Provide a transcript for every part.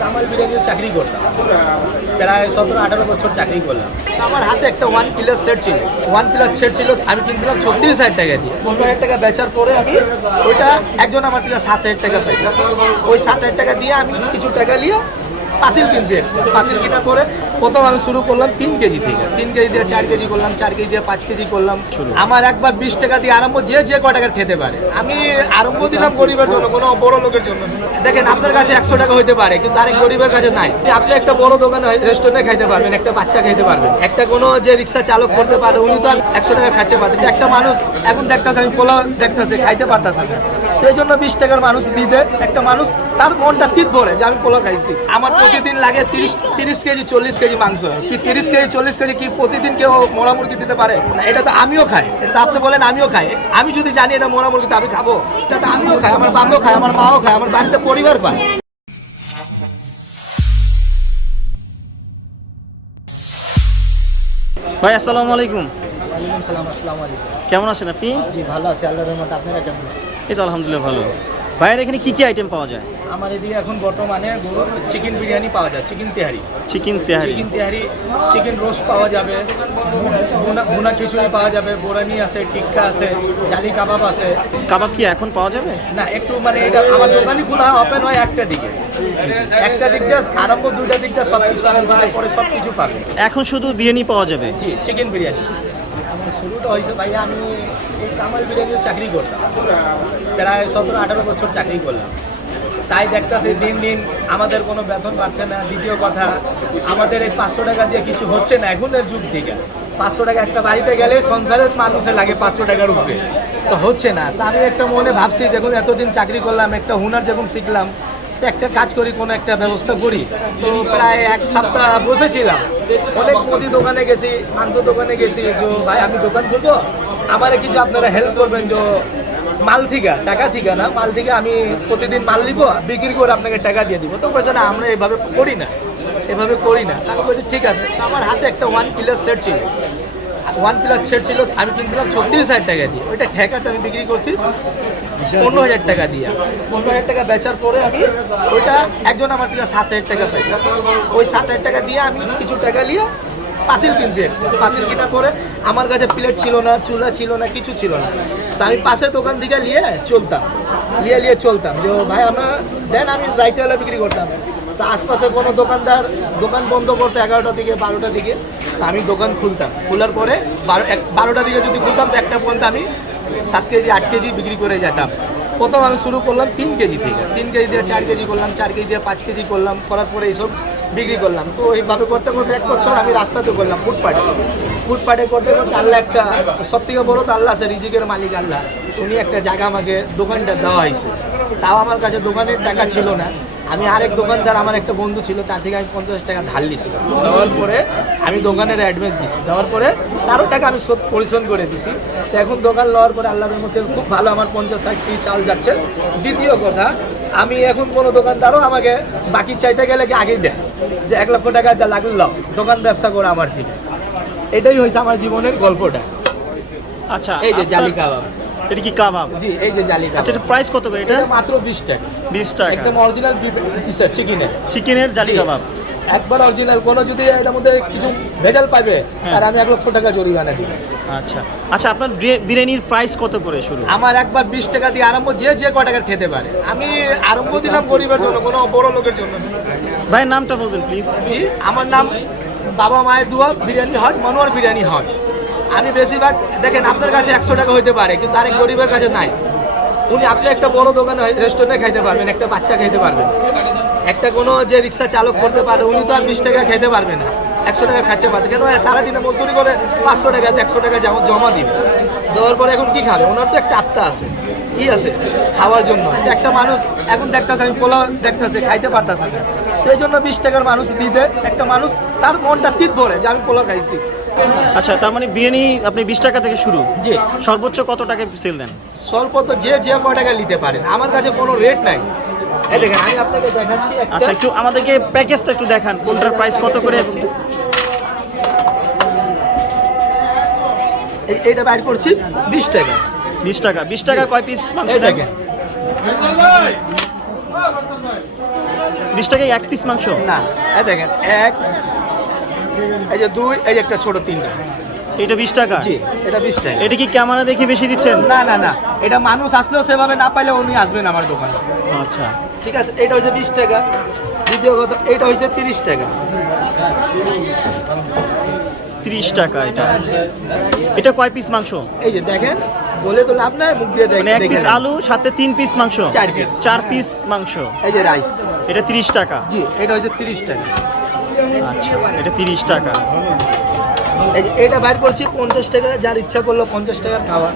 কামাল বিরিয়ানির চাকরি করতাম প্রায় সতেরো, আঠারো বছর চাকরি করলাম। আমার হাতে একটা ওয়ান প্লাস সেট ছিল। ওয়ান প্লাস সেট ছিল, আমি কিনছিলাম ছত্রিশ হাজার টাকা দিয়ে। পনেরো হাজার টাকা বেচার পরে আমি ওইটা একজন আমার থেকে সাত হাজার টাকা পাই ওই সাত হাজার টাকা দিয়ে আমি কিছু টাকা নিয়ে পাতিল কিনছি। একটা। পাতিল কেনার পরে প্রথম আমি শুরু করলাম তিন কেজি থেকে। তিন কেজি দিয়ে চার কেজি করলাম চার কেজি দিয়ে পাঁচ কেজি করলাম। আমার একবার বিশ টাকা দিয়ে আরম্ভ যে যে ক টাকার খেতে পারে। আমি আরম্ভ দিলাম গরিবের জন্য কোনো বড় লোকের জন্য দেখেন আপনার কাছে একশো টাকা হইতে পারে কিন্তু আরেক গরিবের কাছে নাই। আপনি একটা বড় দোকানে রেস্টুরেন্টে খাইতে পারবেন একটা বাচ্চা খাইতে পারবেন। একটা কোনো যে রিক্সা চালক করতে পারে উনি তো আর একশো টাকা খাচ্ছে পারবেন একটা মানুষ এখন দেখতেছে আমি পোলা দেখতেছে খাইতে পারতেছে না। এই জন্য বিশ টাকার মানুষ দিতে একটা মানুষ তার মনটা তিত ভরে যে আমি পোলা খাইছি। আমার প্রতিদিন লাগে তিরিশ তিরিশ কেজি চল্লিশ কেজি মাংস। কি তিরিশ কেজি চল্লিশ কেজি কি প্রতিদিন কেউ মোড়া মুরগি দিতে পারে? এটা তো আমিও খাই। এটা আপনি বলেন আমিও খাই। আমি যদি জানি এটা মোড়া মুরগি তো আমি খাব। এটা তো আমিও খাই আমার বাবাও খায় আমার মাও খায় আমার বাড়িতে পরিবার খায় ভাই আসসালামু আলাইকুম। ওয়ালাইকুম সালাম আসসালামু আলাইকুম। কেমন আছেন আপনি? জি ভালো আছি আল্লাহর রহমত। আপনারা কেমন আছেন? এই তো আলহামদুলিল্লাহ ভালো। ভাইয়ের এখানে কি কি আইটেম পাওয়া যায়? আমার এদিকে এখন বর্তমানে চিকেন বিরিয়ানি পাওয়া যায় chicken tehari. Chicken tehari. Chicken tehari chicken roast পাওয়া যাবে ভুনা খিচুড়ি পাওয়া যাবে বোরানি আছে টিক্কা আছে জালি কাবাব আছে। কাবাব কি এখন পাওয়া যাবে? না একটু মানে এটা আমার দোকানই খোলা ওপেন হয় একটা দিকে। একটা দিক দিয়ে আরম্ভ দুইটা দিক দিয়ে সব কিছু আরম্ভ পরে সব কিছু পাবে। এখন শুধু বিরিয়ানি পাওয়া যাবে? জি চিকেন বিরিয়ানি। শুরুটা হয়েছে ভাই, আমি কামাল বিরিয়ানির চাকরি করতাম। প্রায় সতেরো, আঠারো বছর চাকরি করলাম। তাই দেখতেছি দিন দিন আমাদের কোনো বেতন পাচ্ছে না। দ্বিতীয় কথা, আমাদের এই পাঁচশো টাকা দিয়ে কিছু হচ্ছে না। এখনের যুগ থেকে পাঁচশো টাকা একটা বাড়িতে গেলে সংসারের মানুষের লাগে পাঁচশো টাকার উপরে। তো হচ্ছে না। তা আমি একটা মনে ভাবছি, যখন এতদিন চাকরি করলাম, একটা হুনার যখন শিখলাম একটা কাজ করি, কোনো একটা ব্যবস্থা করি। তো প্রায় এক সপ্তাহ বসেছিলাম। অনেক মুদি দোকানে গেছি, মাংস দোকানে গেছি, যে, ভাই, আমি দোকান খুলবো? আমারে কিছু আপনারা হেল্প করবেন, যে মাল থেকে টাকা থেকে না? মাল থেকে আমি প্রতিদিন মাল নিব, বিক্রি করে আপনাকে টাকা দিয়ে দিব। তো বলছে, না, আমরা এভাবে করি না। এভাবে করি না। আমি বলছি, ঠিক আছে। আমার হাতে একটা ওয়ান প্লাস সেট ছিল। ওয়ান প্লাস সেট ছিল, আমি কিনছিলাম ছত্রিশ হাজার টাকা দিয়ে। ওইটা ঠেকাতে আমি বিক্রি করছি পনেরো হাজার টাকা দিয়ে। পনেরো হাজার টাকা বেচার পরে আমি ওইটা একজন আমার কাছে সাত হাজার টাকা পাই ওই সাত হাজার টাকা দিয়ে আমি কিছু টাকা নিয়ে পাতিল কিনছে। পাতিল কেনার পরে আমার কাছে প্লেট ছিল না চুলা ছিল না, কিছু ছিল না। তা আমি পাশের দোকান থেকে নিয়ে চলতাম, নিয়ে নিয়ে চলতাম। যে ভাই, আমরা, দেন আমি রাইতেবেলা বিক্রি করতাম। তা আশপাশে কোনো দোকানদার, দোকান বন্ধ করতো এগারোটা দিকে বারোটা দিকে। তা আমি দোকান খুলতাম। খোলার পরে বারো, এক বারোটা দিকে যদি খুলতাম, তো একটা পর্যন্ত আমি সাত কেজি, আট কেজি বিক্রি করে যেতাম। প্রথম আমি শুরু করলাম তিন কেজি থেকে। তিন কেজি দিয়ে চার কেজি করলাম, চার কেজি দিয়ে পাঁচ কেজি করলাম, করার পরে এইসব বিক্রি করলাম। তো এইভাবে করতে করতে এক বছর আমি রাস্তাতে করলাম ফুটপাটে ফুটপাটে করতে করতে আল্লাহ একটা সব থেকে বড় তো আল্লাহ আছে, রিজিকের মালিক আল্লাহ। উনি একটা জায়গা আমাকে দোকানটা দেওয়া হয়েছে। তাও আমার কাছে দোকানের টাকা ছিল না। আমি আরেক দোকানদার আমার একটা বন্ধু ছিল তার থেকে আমি পঞ্চাশ টাকা ধার নিয়েছিলাম। দেওয়ার পরে আমি দোকানের অ্যাডভান্স দিছি। দেওয়ার পরে তারও টাকা আমি শোধ পরিশোধ করে দিছি। তো এখন দোকান লওয়ার পরে আল্লাহর মধ্যে খুব ভালো আমার পঞ্চাশ ষাট কেজি চাল যাচ্ছে। দ্বিতীয় কথা আমি এখন কোনো দোকানদারও আমাকে বাকি চাইতে গেলে কি আগেই দেয়? যে এক লক্ষ টাকা যা লাগল দোকান ব্যবসা করে আমার থেকে এটাই হয়েছে আমার জীবনের গল্পটা। আচ্ছা এই যে জালি আপনার- কাবাব। এটা কি কাবাব? জি এই যে জালি আচ্ছা কাবাব এটা প্রাইস কত ভাই এটা? মাত্র বিশ টাকা। বিশ টাকা। একদম অরিজিনাল চিকেনের চিকেনের জালি কাবাব। একবার অরিজিনাল কোনো যদি এটার মধ্যে কিছু ভেজাল পাবে আর আমি এক লক্ষ টাকা জরিমানা দিব। আচ্ছা। আচ্ছা আপনার বিরিয়ানির প্রাইস কত করে শুরু? আমার একবার বিশ টাকা দিয়ে আরম্ভ যে যে ক টাকার খেতে পারে। আমি আরম্ভ দিলাম গরিবের জন্য কোনো বড় লোকের জন্য। ভাইয়ের নামটা বলবেন প্লিজ আমার নাম বাবা মায়ের দুয়া বিরিয়ানি হজ মনোয়ার বিরিয়ানি হজ। আমি বেশিরভাগ, দেখেন আপনার কাছে একশো টাকা হইতে পারে, কিন্তু আরেক গরিবের কাছে নাই। উনি, আপনি একটা বড় দোকানে রেস্টুরেন্টে খাইতে পারবেন, একটা বাচ্চা খাইতে পারবেন। একটা কোনো যে রিক্সা চালক করতে পারে, উনি তো আর বিশ টাকা খাইতে পারবে না। একশো টাকা খাচ্ছে পারবে কেন সারাদিনে মজদুরি করে পাঁচশো টাকা, একশো টাকা যেমন জমা দিবে। দেওয়ার পরে এখন কি খাবে? ওনার তো একটা আত্মা আছে। কি আছে? খাওয়ার জন্য। একটা মানুষ এখন দেখতেছে, আমি পোলা দেখতেছে, খাইতে পারতেছে না। তো এই জন্য বিশ টাকার মানুষ দিতে, একটা মানুষ তার মনটা তিত ভরে যে আমি পোলা খাইছি। আচ্ছা তার মানে বিরিয়ানি আপনি বিশ টাকা থেকে শুরু। জি। সর্বোচ্চ কত টাকায় সেল দেন? স্বল্প তো যে যে কয় টাকা নিতে পারেন। আমার কাছে কোনো রেট নাই। এই দেখেন আমি আপনাকে দেখাচ্ছি আচ্ছা একটু আমাদেরকে প্যাকেজটা একটু দেখান কোনটার প্রাইস কত করে এই- এইটা বাইর করছি বিশ টাকা। বিশ টাকা বিশ টাকা কয় পিস মাংস থাকে বিশ টাকায় এক পিস মাংস? না এই দেখেন এক এই যে দুই এই যে একটা ছোট তিনটা। এটা বিশ টাকা? জি এটা বিশ টাকা। এটা কি ক্যামেরা দেখে বেশি দিচ্ছেন? না না না। এটা মানুষ আসলেও সেভাবে না পাইলে উনি আসবেন আমার দোকানে। আচ্ছা। ঠিক আছে এটা হচ্ছে বিশ টাকা। দ্বিতীয় কথা এটা হচ্ছে তিরিশ টাকা। তিরিশ টাকা এটা। এটা কয় পিস মাংস? এই যে দেখেন বলে তো লাভ নাই মুখ দিয়ে মানে এক পিস আলু সাথে তিন পিস মাংস। চার পিস চার পিস মাংস। এই যে রাইস এটা তিরিশ টাকা। জি এটা হচ্ছে তিরিশ টাকা। আচ্ছা এটা তিরিশ টাকা। এটা বাইর করছি পঞ্চাশ টাকা যার ইচ্ছা করল পঞ্চাশ টাকার টাকা।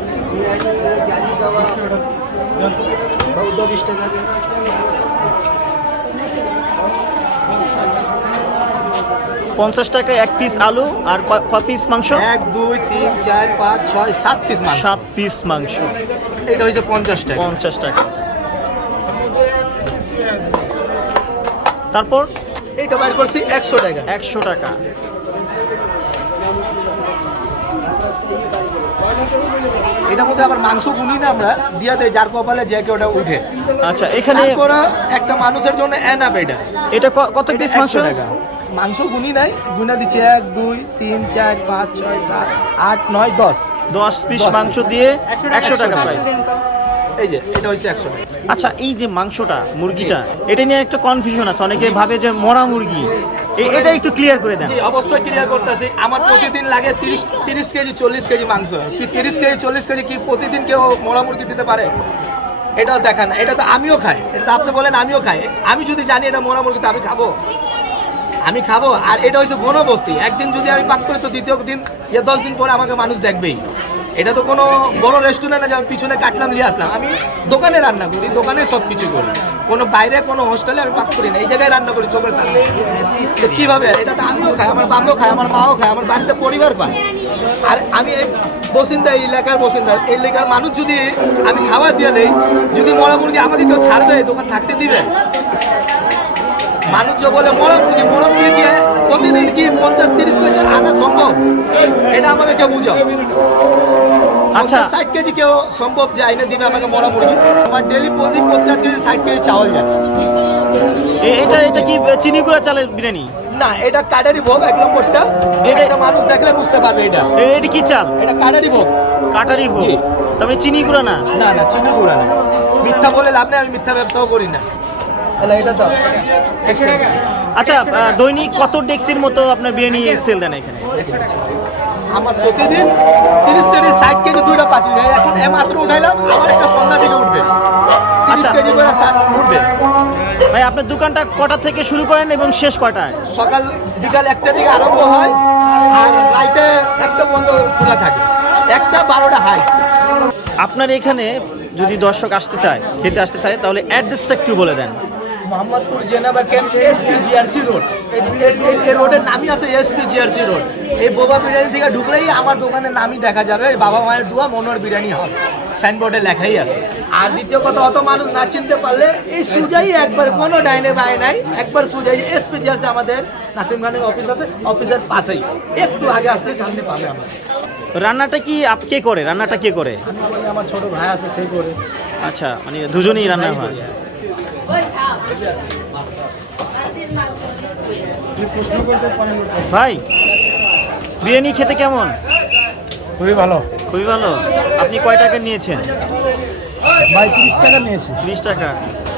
পঞ্চাশ টাকা এক পিস আলু আর ক- পিস মাংস? এক দুই তিন চার পাঁচ ছয় সাত পিস মাছ সাত পিস মাংস। এটা হচ্ছে পঞ্চাশ টাকা। পঞ্চাশ টাকা। তারপর? এইটা বাইর করছি একশো টাকা। একশো টাকা। এটার মধ্যে আবার মাংস গুনি না আমরা দিয়া দেয় যার কপালে যে কেউ ওটা উঠে। আচ্ছা এখানে একটা মানুষের জন্য এনাফ এটা এটা কত পিস মাংস? 100 টাকা। মাংস গুনি নাই গুনা দিচ্ছে এক দুই তিন চার পাঁচ ছয় সাত আট নয় দশ। দশ পিস মাংস দিয়ে একশো টাকা টাকা। প্রাইস এই যে এটা হচ্ছে একশো টাকা। আচ্ছা এই যে মাংসটা মুরগিটা এটা নিয়ে একটা কনফিউশন আছে। অনেকে ভাবে যে মরা মুরগি। এটা একটু ক্লিয়ার করে দেন। অবশ্যই ক্লিয়ার করতেছি। আমার প্রতিদিন লাগে তিরিশ তিরিশ কেজি চল্লিশ কেজি মাংস। কি তিরিশ কেজি চল্লিশ কেজি কি প্রতিদিন কেউ মোড়া মুরগি দিতে পারে? এটাও দেখান। এটা তো আমিও খাই। এটা আপনি বলেন আমিও খাই। আমি যদি জানি এটা মোড়া মুরগি তো আমি খাব। আমি খাব। আর এটা হচ্ছে বনবস্তি একদিন যদি আমি পাক করি তো দ্বিতীয় দিন ইয়া দশ দিন পরে আমাকে মানুষ দেখবেই। এটা তো কোনো বড় রেস্টুরেন্ট না যে আমি পিছনে কাটলাম, নিয়ে আসলাম। আমি দোকানে রান্না করি, দোকানে সব কিছু করি। কোনো বাইরে, কোনো হোস্টেলে আমি পাক করি না, এই জায়গায় রান্না করি চোখের সামনে। কীভাবে? এটা তো আমিও খাই, আমার বাবাও খায়, আমার মাও খায়, আমার বাড়িতে পরিবার খায় আর আমি এই বসিন্দা, এই এলাকার বসিন্দা, এই এলাকার মানুষ যদি আমি খাবার দিয়ে দেই, যদি মরা মুরগি আমাকে কেউ ছাড়বে, দোকান থাকতে দিবে? মানুষ যে বলে মরা মুরগি মরা মুরগি দিয়ে প্রতিদিন কি পঞ্চাশ তিরিশ কেজি আনা সম্ভব? এটা কেউ বুঝাও। আচ্ছা। ষাট কেজি কেউ সম্ভব যে আইনে দিবে আমাকে মরা মুরগি? আমার ডেলি প্রতিদিন পঞ্চাশ কেজি ষাট কেজি চাওয়াল যায়। এটা এটা কি চিনি গুঁড়া চালের বিরিয়ানি? না এটা কাটারি ভোগ এক নম্বরটা। এটা মানুষ দেখলে বুঝতে পারবে এটা। এটা কি চাল? এটা কাটারি ভোগ। কাটারি ভোগ। তবে চিনি গুঁড়া না? না না চিনি গুঁড়া না। মিথ্যা বলে লাভ নেই আমি মিথ্যা ব্যবসাও করি না। তাহলে এটা তো। আচ্ছা দৈনিক কত ডেক্সির মতো আপনার বিরিয়ানি সেল দেন এখানে? আমার প্রতিদিন তিরিশ তিরিশ ষাট কেজি দুইটা পাতি যায় এখন এ মাত্র উঠাইলাম আবার একটা সন্ধ্যা দিকে উঠবে। তিরিশ আচ্ছা। কেজি করে ষাট উঠবে। ভাই আপনার দোকানটা কটা থেকে শুরু করেন এবং শেষ কটায়? সকাল বিকাল একটা থেকে আরম্ভ হয় আর রাইতে একটা বন্ধ খোলা থাকে। একটা বারোটা হাই আপনার এখানে যদি দর্শক আসতে চায় খেতে আসতে চায় তাহলে অ্যাড্রেসটা একটু বলে দেন। Mohammadpur Genaba camp SP GRC road. এই রোডের নামই আছে এসপি জিআরসি রোড। এই বোবা বিরিয়ানি থেকে ঢুকলেই আমার দোকানের নামই দেখা যাবে। বাবা মায়ের দোয়া মনোর বিরিয়ানি হল সাইনবোর্ডে লেখাই আছে। আর দ্বিতীয় কথা অত মানুষ না চিনতে পারলে এই সুজাই একবার কোনো ডাইনে বাই নাই। একবার সুজাই এসপি জিআরসি আমাদের নাসিম খানের অফিস আছে। অফিসের পাশেই। একটু আগে আসতে সামনে পাবে আমরা রান্নাটা কি আপ কে করে? রান্নাটা কে করে? আমার ছোট ভাই আছে সেই করে। আচ্ছা মানে দুজনেই রান্না হয়। ভাই বিরিয়ানি খেতে কেমন? খুবই ভালো। খুবই ভালো? আপনি কয় টাকা নিয়েছেন? ভাই তিরিশ টাকা নিয়েছি। বিশ টাকা।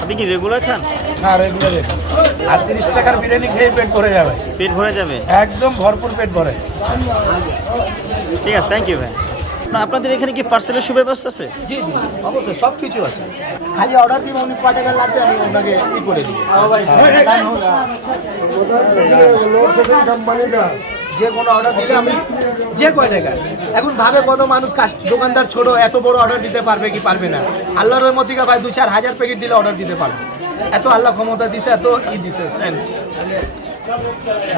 আপনি কি রেগুলার খান? না রেগুলার আর তিরিশ টাকার বিরিয়ানি খেয়ে পেট ভরে যাবে। পেট ভরে যাবে? একদম ভরপুর পেট ভরে। ঠিক আছে থ্যাংক ইউ ভাই। আপনাদের এখানে কি পার্সেলের সুব্যবস্থা আছে? জি জি অবশ্যই সব কিছু আছে। খালি অর্ডার দিন উনি কয় টাকা লাগবে আমি ওনাকে ই করে দিই যে কোনো অর্ডার দিলে আমি যে কয় টাকা এখন ভাবে কত মানুষ কাস্ট দোকানদার ছোট এত বড় অর্ডার দিতে পারবে কি পারবে না? আল্লাহর রহমতিকা ভাই দু চার হাজার প্যাকেট দিলে অর্ডার দিতে পারবে। এত আল্লাহ ক্ষমতা দিছে এত ই দিছে।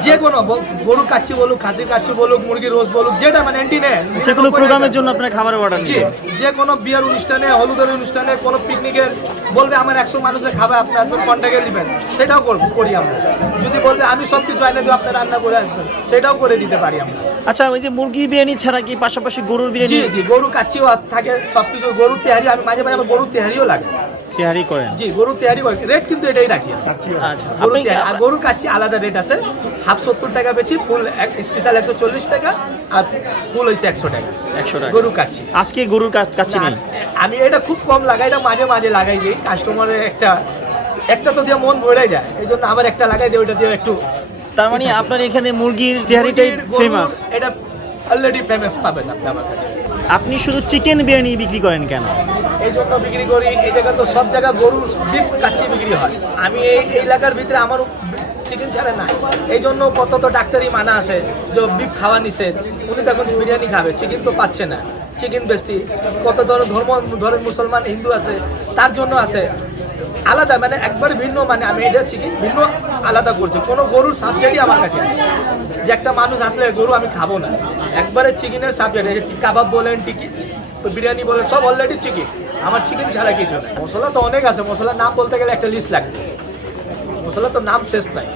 যে কোনো গরু কাচ্ছি বলুক খাসি কাচ্ছি বলুক মুরগি রোজ বলুক যেটা মানে যে কোনো প্রোগ্রামের জন্য আপনার খাবারের অর্ডার জি যে কোনো বিয়ের অনুষ্ঠানে হলুদের অনুষ্ঠানে কোনো পিকনিকের বলবে আমার একশো মানুষের খাবে আপনি আসবেন কন্ট্যাক্টে দিবেন সেটাও করব করি আমরা। যদি বলবে আমি সব কিছু আইনে রান্না করে আসবেন। সেটাও করে দিতে পারি আমরা। আচ্ছা ওই যে মুরগির বিরিয়ানি ছাড়া কি পাশাপাশি গরুর বিরিয়ানি জি জি গরু থাকে সব কিছু গরুর তেহারি আমি মাঝে মাঝে আমার গরুর তেহারিও লাগে। তেহারি করেন? জি গরুর তেহারি করে রেট কিন্তু এটাই রাখি আমি। আচ্ছা গরুর আপনি আর গরুর কাছে আলাদা রেট আছে। হাফ সত্তর টাকা বেচি ফুল স্পেশাল একশো চল্লিশ টাকা আর ফুল হয়েছে একশো টাকা। একশো টাকা। গরু কাচ্ছি আজকে গরুর কাছে নেই? আমি এটা খুব কম লাগাই না মাঝে মাঝে লাগাই দিই। কাস্টমারের একটা একটা তো দিয়ে মন ভরে যায়। এই জন্য আবার একটা লাগাই দিই ওইটা দিয়ে একটু তার মানে আপনার এখানে মুরগির তেহারিটাই ফেমাস এটা অলরেডি ফেমাস পাবেন আপনি আমার কাছে। আপনি শুধু চিকেন বিরিয়ানি বিক্রি করেন কেন? এই জন্য বিক্রি করি, এই জায়গা তো সব জায়গা গরুর বিপ কাচ্চি বিক্রি হয়। আমি এই এই এলাকার ভিতরে আমার চিকেন ছাড়ে না। এই জন্য কত তো ডাক্তারি মানা আছে যে বিপ খাওয়া নিষেধ। উনি তখন বিরিয়ানি খাবে চিকেন তো পাচ্ছে না। চিকেন বেস্তি কত ধরনের ধর্ম ধরেন মুসলমান হিন্দু আছে, তার জন্য আছে। আলাদা মানে একবার ভিন্ন মানে আমি এটা চিকেন ভিন্ন আলাদা করছি। কোনো গরুর সাবজেক্টই আমার কাছে যে একটা মানুষ আসলে গরু আমি খাব না। একবারে চিকেনের সাবজেক্ট কাবাব বলেন টিকি বিরিয়ানি বলেন, সব অলরেডি চিকেন আমার চিকেন ছাড়া কিছু মশলা তো অনেক আছে। মশলার নাম বলতে গেলে একটা লিস্ট লাগবে। মশলা তো নাম শেষ নাই।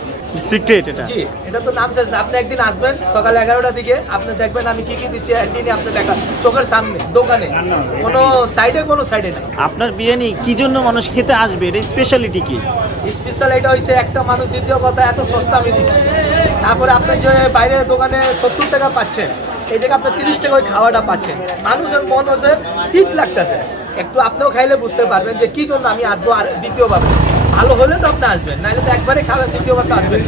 সিক্রেট এটা। জি এটা তো নাম শেষ না। আপনি একদিন আসবেন সকাল এগারোটার দিকে আপনি দেখবেন আমি কি কি দিচ্ছি একদিনই আপনি দেখা চোখের সামনে দোকানে। কোনো সাইডে কোনো সাইডে না। আপনার বিরিয়ানি কি জন্য মানুষ খেতে আসবে? এটা স্পেশালিটি কি? স্পেশাল এটা হয়েছে একটা মানুষ দ্বিতীয় কথা এত সস্তা আমি দিচ্ছি। তারপরে আপনি যে বাইরের দোকানে সত্তর টাকা পাচ্ছেন এই জায়গায় আপনি তিরিশ টাকা ওই খাওয়াটা পাচ্ছেন। মানুষের মন হচ্ছে ঠিক লাগতেছে। একটু আপনিও খাইলে বুঝতে পারবেন যে কি জন্য আমি আসব আর দ্বিতীয়বার ভালো হলে তো আপনি আসবেন নাহলে তো একবারে খাবেন দ্বিতীয়বার তো আসবেন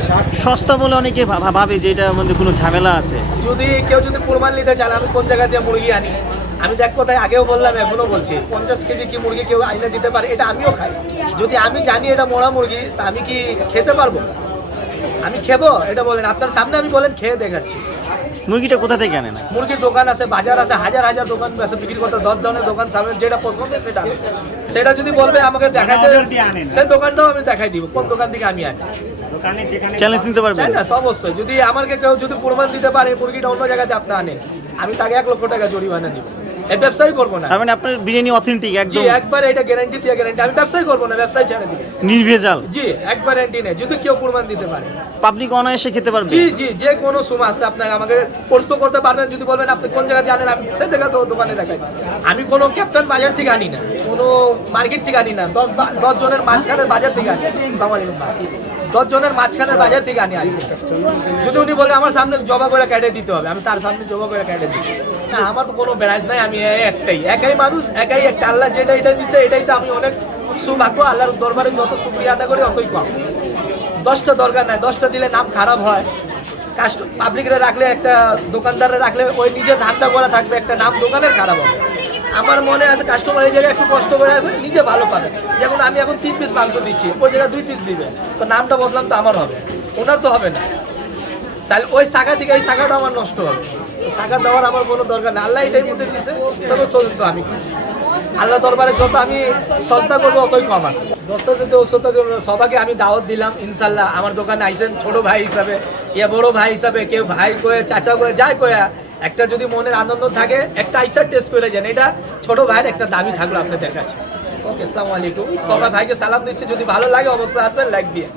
সস্তা বলে অনেকে ভা- ভাবে যে এটার মধ্যে কোনো ঝামেলা আছে। যদি কেউ যদি প্রমাণ নিতে চান আমি কোন জায়গা দিয়ে মুরগি আনি? আমি দেখ কোথায় আগেও বললাম এখনও বলছি পঞ্চাশ কেজি কি মুরগি কেউ আইনে দিতে পারে? এটা আমিও খাই। যদি আমি জানি এটা মোড়া মুরগি তা আমি কি খেতে পারব? আমি খেবো? এটা বলেন আপনার সামনে আমি বলেন খেয়ে দেখাচ্ছি। মুরগিটা কোথা থেকে আনেন? মুরগির দোকান আছে বাজার আছে হাজার হাজার দোকান আছে বিক্রি করতে দশ জনের দোকান সামনে যেটা পছন্দ সেটা সেটা যদি বলবে আমাকে দেখাইতে সেই দোকানটাও আমি দেখাই দিব কোন দোকান থেকে আমি আনি। চ্যালেঞ্জ নিতে পারবেন? না অবশ্যই। যদি আমাকে কেউ যদি প্রমাণ দিতে পারে মুরগিটা অন্য জায়গাতে আপনি আনেন আমি তাকে এক লক্ষ টাকা জরিমানা দিব। ব্যবসাই করব না। তার মানে আপনার বিরিয়ানি অথেন্টিক জি একদম। একবার এটা গ্যারান্টি দিয়ে গ্যারান্টি আমি ব্যবসাই করব না ব্যবসায় ছেড়ে দিব। নির্ভেজাল। জি একবার গ্যারান্টি নেই যদি কেউ প্রমাণ দিতে পারে। পাবলিক অনায়াসে খেতে পারবে। জি জি যে কোনো সময় আসলে আপনাকে আমাকে প্রশ্ন করতে পারবেন যদি বলবেন আপনি কোন জায়গা আনেন আমি সে জায়গা তো দোকানে দেখাই। আমি কোনো ক্যাপ্টেন বাজার থেকে আনি না কোনো মার্কেট থেকে আনি না দশ দশ জনের মাঝখানের বাজার থেকে আনি। আসসালামু আলাইকুম ভাই। দশ জনের মাঝখানের বাজার থেকে আনি আনি যদি উনি বলে আমার সামনে জবা করে কেটে দিতে হবে, আমি তার সামনে জবা করে কেটে দিই। না, আমার তো কোনো বেড়াজ নাই, আমি একটাই। একাই মানুষ, একাই একটা। আল্লাহ যেটা এটা দিছে, এটাই তো আমি অনেক সৌভাগ্য। আল্লাহর দরবারে যত শুক্রিয়া আদা করি, অতই কম। দশটা দরকার নাই। দশটা দিলে নাম খারাপ হয়। কাস্ট পাবলিকরা রাখলে একটা, দোকানদারে রাখলে ওই নিজের ধান্দা করা থাকবে, একটা নাম দোকানের খারাপ হবে। আমার মনে আছে কাস্টমার এই জায়গায় একটু কষ্ট করে আসবে নিজে ভালো পাবে। যেমন আমি এখন তিন পিস মাংস দিচ্ছি, ওই জায়গায় দুই পিস দিবে। তো নামটা বদলাম তো আমার হবে। ওনার তো হবে না। তাহলে ওই শাখা থেকে এই শাখাটা আমার নষ্ট হবে। শাখা দেওয়ার আমার কোনো দরকার নেই। আল্লাহ এটাই মধ্যে দিছে তবে চলুন তো আমি খুশি। আল্লাহ দরবারে যত আমি সস্তা করব, অতই কম আছে। দশটা যদি ওষুধ সবাইকে আমি দাওয়াত দিলাম ইনশাল্লাহ আমার দোকানে আইসেন ছোট ভাই হিসাবে, ইয়া বড় ভাই হিসাবে, কেউ ভাই কয়ে, চাচা কয়ে, যাই কয়া একটা যদি মনের আনন্দ থাকে, একটা আইসার টেস্ট করে যান। এটা ছোট ভাইয়ের একটা দাবি থাকল আপনাদের কাছে। ওকে আসসালামু আলাইকুম। সবাই ভাইকে সালাম দিচ্ছি। যদি ভালো লাগে, অবশ্যই আসবেন লাইক দিয়ে।